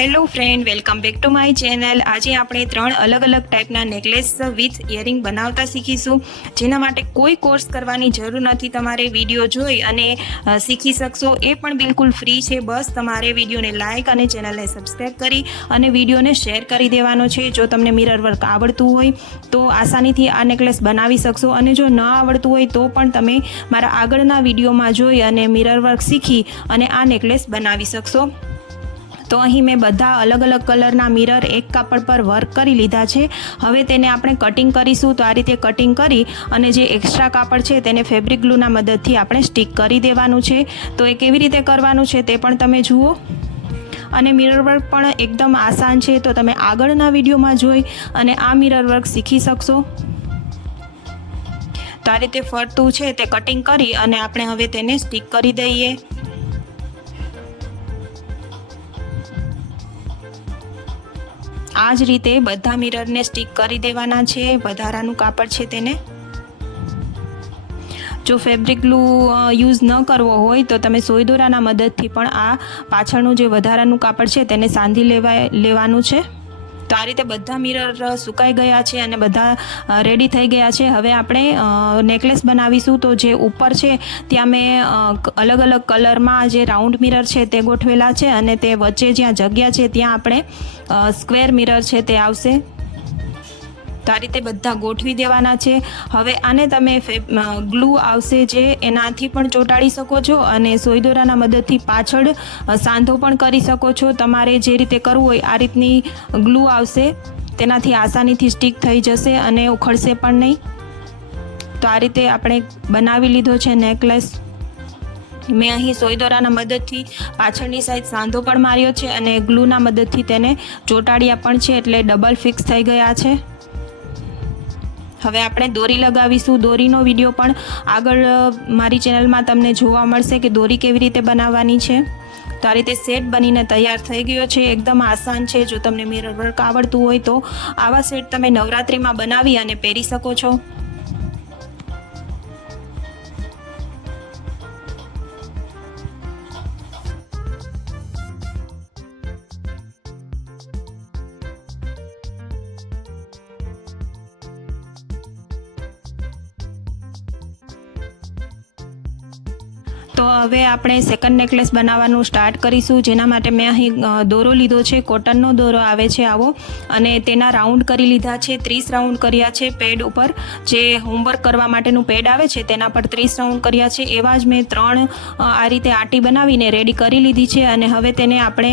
Hello friend, welcome back to my channel. આજે આપણે 3 અલગ અલગ ટાઈપના નેકલેસ વિથ ઇયરિંગ બનાવતા શીખીશું, જેના માટે કોઈ કોર્સ કરવાની જરૂર નથી। તમારે વિડીયો જોઈ અને શીખી શકશો, એ પણ બિલકુલ ફ્રી છે। બસ તમારે વિડીયોને લાઇક અને ચેનલને સબસ્ક્રાઈબ કરી અને વિડીયોને શેર કરી દેવાનો છે। જો તમને મિરર વર્ક આવડતું હોય તો આસાનીથી આ નેકલેસ બનાવી શકશો, અને જો ન આવડતું હોય તો પણ તમે મારા આગળના વિડીયોમાં જોઈ અને મિરર વર્ક શીખી અને આ નેકલેસ બનાવી શકશો। તો અહીં મેં બધા અલગ અલગ કલરના મિરર એક કાપડ પર વર્ક કરી લીધા છે। હવે તેને આપણે કટિંગ કરીશું। તો આ રીતે કટિંગ કરી અને જે એક્સ્ટ્રા કાપડ છે તેને ફેબ્રિક ગ્લુના મદદથી આપણે સ્ટિક કરી દેવાનું છે। તો એ કેવી રીતે કરવાનું છે તે પણ તમે જુઓ, અને મિરર વર્ક પણ એકદમ આસાન છે। તો તમે આગળના વિડીયોમાં જોઈ અને આ મિરર વર્ક શીખી શકશો। તો આ રીતે ફરતું છે તે કટિંગ કરી અને આપણે હવે તેને સ્ટિક કરી દઈએ। આ જ રીતે બધા મિરરને સ્ટિક કરી દેવાના છે। વધારાનું કાપડ છે તેને, જો ફેબ્રિક ગ્લુ યુઝ ન કરવો હોય તો તમે સોય દોરાના મદદથી પણ આ પાછળનું જે વધારાનું કાપડ છે તેને સાંધી લેવાનું છે। તો આ રીતે બધા મિરર સુકાઈ ગયા છે અને બધા રેડી થઈ ગયા છે। હવે આપણે નેકલેસ બનાવીશું। તો જે ઉપર છે ત્યાં મેં અલગ અલગ કલરમાં જે રાઉન્ડ મિરર છે તે ગોઠવેલા છે, અને તે વચ્ચે જ્યાં જગ્યા છે ત્યાં આપણે સ્ક્વેર મિરર છે તે આવશે। તો આ રીતે બધા ગોઠવી દેવાના છે। હવે આને તમે ગ્લુ આવશે જે એનાથી પણ ચોંટાડી શકો છો, અને સોય દોરાના મદદથી પાછળ સાંધો પણ કરી શકો છો। તમારે જે રીતે કરવું હોય આ રીતની ગ્લુ આવશે, તેનાથી આસાનીથી સ્ટિક થઈ જશે અને ઉખડશે પણ નહીં। તો આ રીતે આપણે બનાવી લીધો છે નેકલેસ। મેં અહીં સોય દોરાના મદદથી પાછળની સાઈડ સાંધો પણ માર્યો છે અને ગ્લુના મદદથી તેને ચોંટાડ્યા પણ છે, એટલે ડબલ ફિક્સ થઈ ગયા છે। હવે આપણે દોરી લગાવીશું। દોરીનો વિડીયો પણ આગળ મારી ચેનલમાં તમને જોવા મળશે કે દોરી કેવી રીતે બનાવવાની છે। તો આ રીતે સેટ બનીને તૈયાર થઈ ગયો છે। એકદમ આસાન છે। જો તમને મિરર વર્ક આવડતું હોય તો આવા સેટ તમે નવરાત્રિમાં બનાવી અને પહેરી શકો છો। તો હવે આપણે સેકન્ડ નેકલેસ બનાવવાનું સ્ટાર્ટ કરીશું, જેના માટે મેં અહીં દોરો લીધો છે। કોટનનો દોરો આવે છે આવો, અને તેના રાઉન્ડ કરી લીધા છે। 30 રાઉન્ડ કર્યા છે પેડ ઉપર, જે હોમવર્ક કરવા માટેનું પેડ આવે છે તેના પર 30 રાઉન્ડ કર્યા છે। એવા જ મેં 3 આ રીતે આટી બનાવીને રેડી કરી લીધી છે, અને હવે તેને આપણે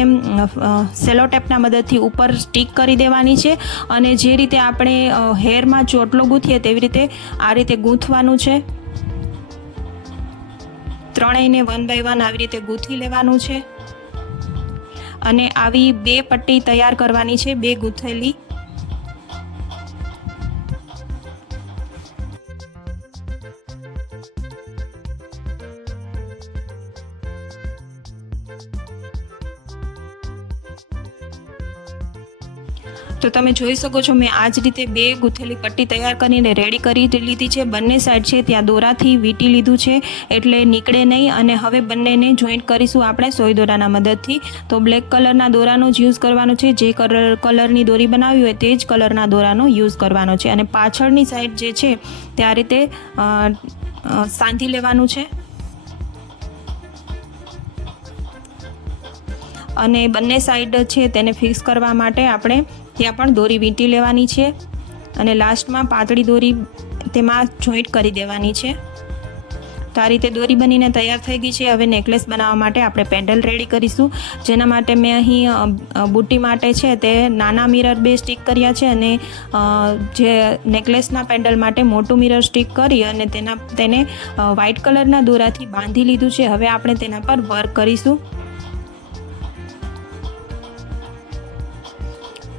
સેલો ટેપના મદદથી ઉપર સ્ટિક કરી દેવાની છે, અને જે રીતે આપણે હેરમાં ચોટલો ગૂંથીએ તેવી રીતે આ રીતે ગૂંથવાનું છે। ત્રણેયને 1 બાય 1 આવી રીતે ગૂંથી લેવાનું છે, અને આવી 2 પટ્ટી તૈયાર કરવાની છે, 2 ગૂંથેલી। તો તમે જોઈ શકો છો મેં આ જ રીતે 2 ગૂંથેલી પટ્ટી તૈયાર કરીને રેડી કરી લીધી છે। બંને સાઈડ છે ત્યાં દોરાથી વીંટી લીધું છે એટલે નીકળે નહીં, અને હવે બંનેને જોઈન્ટ કરીશું આપણે સોય દોરાના મદદથી। તો બ્લેક કલરના દોરાનો જ યુઝ કરવાનો છે। જે કલરની દોરી બનાવી હોય તે જ કલરના દોરાનો યુઝ કરવાનો છે, અને પાછળની સાઈડ જે છે તે આ રીતે સાંધી લેવાનું છે, અને બંને સાઈડ છે તેને ફિક્સ કરવા માટે આપણે ત્યાં પણ દોરી વીંટી લેવાની છે, અને લાસ્ટમાં પાતળી દોરી તેમાં જોઈન્ટ કરી દેવાની છે। તો આ રીતે દોરી બનીને તૈયાર થઈ ગઈ છે। હવે નેકલેસ બનાવવા માટે આપણે પેન્ડલ રેડી કરીશું, જેના માટે મેં અહીં બુટ્ટી માટે છે તે નાના મિરર 2 સ્ટિક કર્યા છે, અને જે નેકલેસના પેન્ડલ માટે મોટું મિરર સ્ટિક કરી અને તેને વ્હાઇટ કલરના દોરાથી બાંધી લીધું છે। હવે આપણે તેના પર વર્ક કરીશું।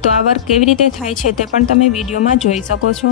તો આ વર્ક કેવી રીતે થાય છે તે પણ તમે વિડીયોમાં જોઈ શકો છો।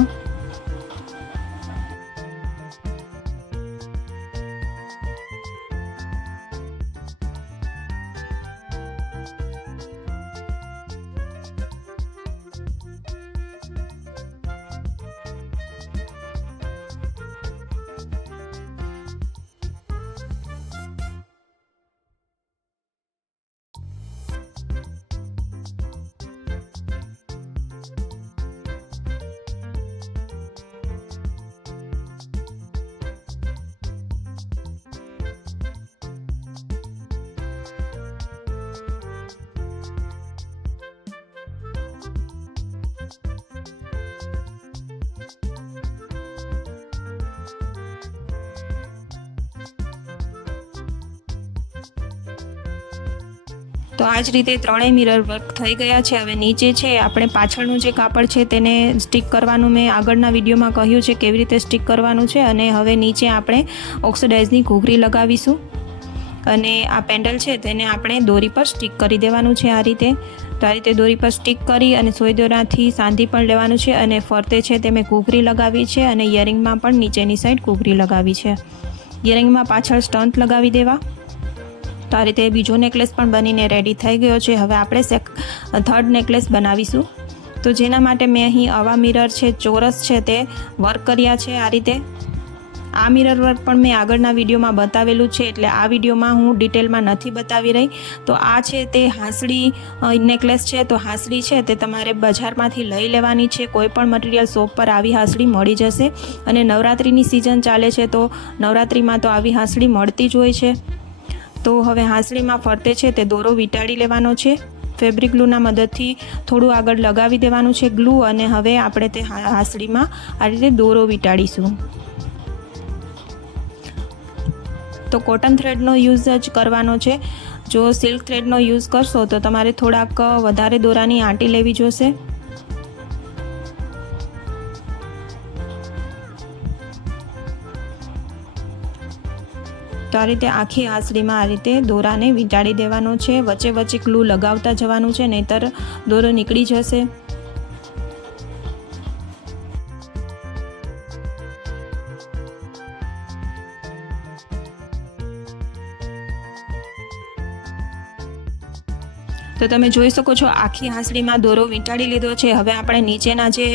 તો આ જ રીતે ત્રણેય મિરર વર્ક થઈ ગયા છે. હવે નીચે છે આપણે પાછળનું જે કાપડ છે તેને સ્ટિક કરવાનું મેં આગળના વિડીયોમાં કહ્યું છે કેવી રીતે સ્ટિક કરવાનું છે. અને હવે નીચે આપણે ઓક્સિડાઇઝની ઘૂઘરી લગાવીશું અને આ પેન્ડલ છે તેને આપણે દોરી પર સ્ટિક કરી દેવાનું છે આ રીતે. તો આ રીતે દોરી પર સ્ટિક કરી અને સોય દોરાથી સાંધી પણ લેવાનું છે અને ફરતે છે તે મેં ઘૂઘરી લગાવી છે અને ઇયરિંગમાં પણ નીચેની સાઈડ ઘૂઘરી લગાવી છે. ઇયરિંગમાં પાછળ સ્ટન્ટ લગાવી દેવા. તો આ રીતે બીજો નેકલેસ પણ બનીને રેડી થઈ ગયો છે. હવે આપણે થર્ડ નેકલેસ બનાવીશું. તો જેના માટે મેં અહીં આવા મિરર છે ચોરસ છે તે વર્ક કર્યા છે આ રીતે. આ મિરર વર્ક પણ મેં આગળના વિડીયોમાં બતાવેલું છે એટલે આ વિડીયોમાં હું ડિટેલમાં નથી બતાવી રહી. તો આ છે તે હાંસળી નેકલેસ છે. તો હાંસળી છે તે તમારે બજારમાંથી લઈ લેવાની છે. કોઈ પણ મટીરિયલ શોપ પર આવી હાંસળી મળી જશે. અને નવરાત્રિની સિઝન ચાલે છે તો નવરાત્રિમાં તો આવી હાંસળી મળતી જ હોય છે. તો હવે હાંસળીમાં ફરતે છે તે દોરો વીંટાળી લેવાનો છે. ફેબ્રિક ગ્લુના મદદથી થોડું આગળ લગાવી દેવાનું છે ગ્લુ અને હવે આપણે તે હાંસળીમાં આ રીતે દોરો વીંટાળીશું. તો કોટન થ્રેડનો યુઝ જ કરવાનો છે. જો સિલ્ક થ્રેડનો યુઝ કરશો તો તમારે થોડાક વધારે દોરાની આંટી લેવી જોશે. તો આ રીતે આખી હાંસળીમાં આ રીતે દોરાને વીંટાળી દેવાનો છે. વચ્ચે વચ્ચે ગ્લુ લગાવતા જવાનું છે નહીંતર દોરો નીકળી જશે. તો તમે જોઈ શકો છો આખી હાંસળીમાં દોરો વીંટાળી લીધો છે. હવે આપણે નીચેના જે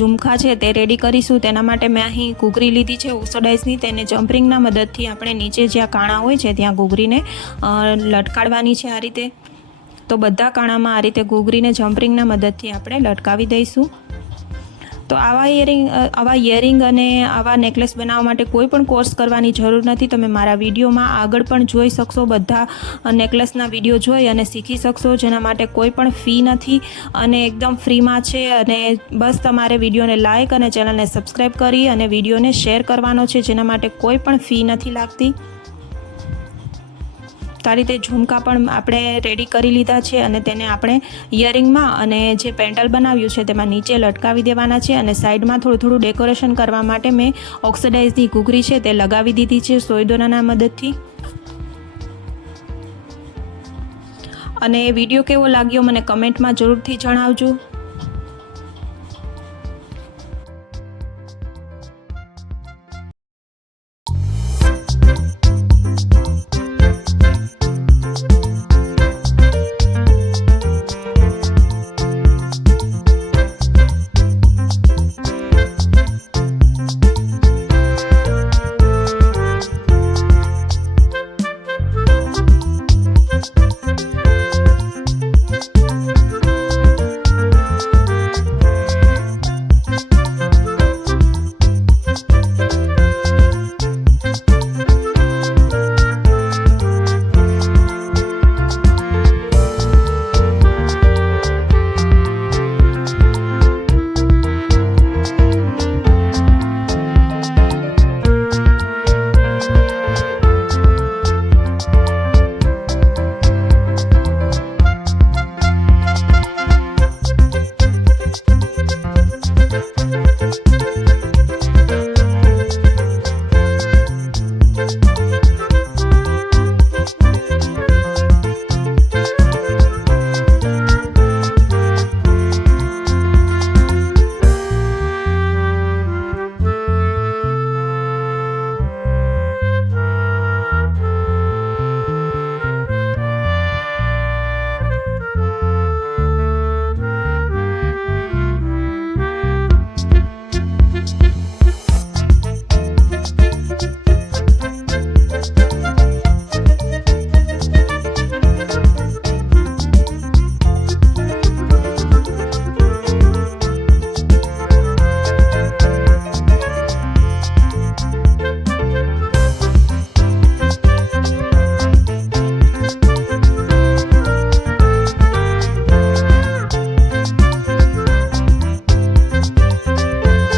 ઝુમખા છે તે રેડી કરીશું. તેના માટે મેં અહીં ઘૂઘરી લીધી છે ઓક્સિડાઇઝની. તેને જમ્પરિંગના મદદથી આપણે નીચે જ્યાં કાણા હોય છે ત્યાં ઘૂઘરીને લટકાડવાની છે આ રીતે. તો બધા કાણામાં આ રીતે ઘૂઘરીને જમ્પરિંગના મદદથી આપણે લટકાવી દઈશું. તો આવા ઇયરિંગ અને આવા નેકલેસ બનાવવા માટે કોઈ પણ કોર્સ કરવાની જરૂર નથી. તમે મારા વિડીયોમાં આગળ પણ જોઈ શકશો. બધા નેકલેસના વિડીયો જોઈ અને શીખી શકશો. જેના માટે કોઈ પણ ફી નથી અને એકદમ ફ્રીમાં છે. અને બસ તમારે વિડીયોને લાઇક અને ચેનલને સબસ્ક્રાઈબ કરી અને વિડીયોને શેર કરવાનો છે. જેના માટે કોઈ પણ ફી નથી લાગતી. તો આ રીતે ઝુમકા પણ આપણે રેડી કરી લીધા છે અને તેને આપણે ઇયરિંગમાં અને જે પેન્ડલ બનાવ્યું છે તેમાં નીચે લટકાવી દેવાના છે. અને સાઈડમાં થોડું થોડું ડેકોરેશન કરવા માટે મેં ઓક્સિડાઇઝની ઘૂઘરી છે તે લગાવી દીધી છે સોય દોરાના મદદથી. અને વિડીયો કેવો લાગ્યો મને કમેન્ટમાં જરૂરથી જણાવજો.